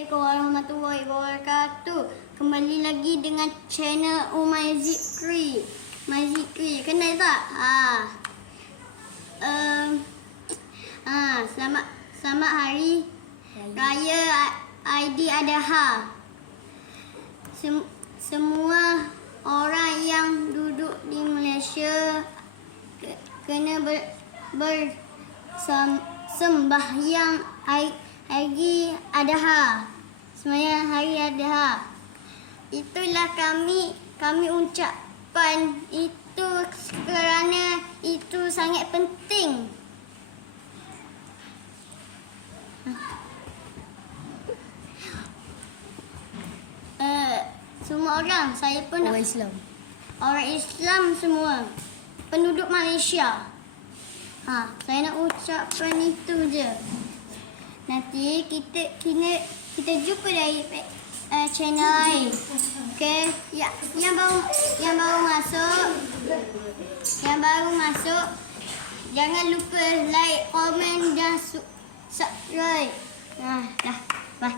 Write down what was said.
Assalamualaikum warahmatullahi wabarakatuh. Kembali lagi dengan channel Umay Zikri. My Zikri, kenal tak? Ha. Um, ha, selamat selamat hari raya ID Adha. Sem, semua orang yang duduk di Malaysia ke, kena ber, ber sem, sembahyang hari, Adha. Sembahyang hari Adha. Itulah kami kami ucapkan itu kerana itu sangat penting. Uh, semua orang, saya pun Orang Islam. orang Islam semua. Penduduk Malaysia. Ha, saya nak ucapkan itu je. Nanti kita kena kita jumpa dari uh, channel lain. Okey, ya, yang baru yang baru masuk yang baru masuk jangan lupa like, komen dan su- subscribe. Nah, dah. Bye.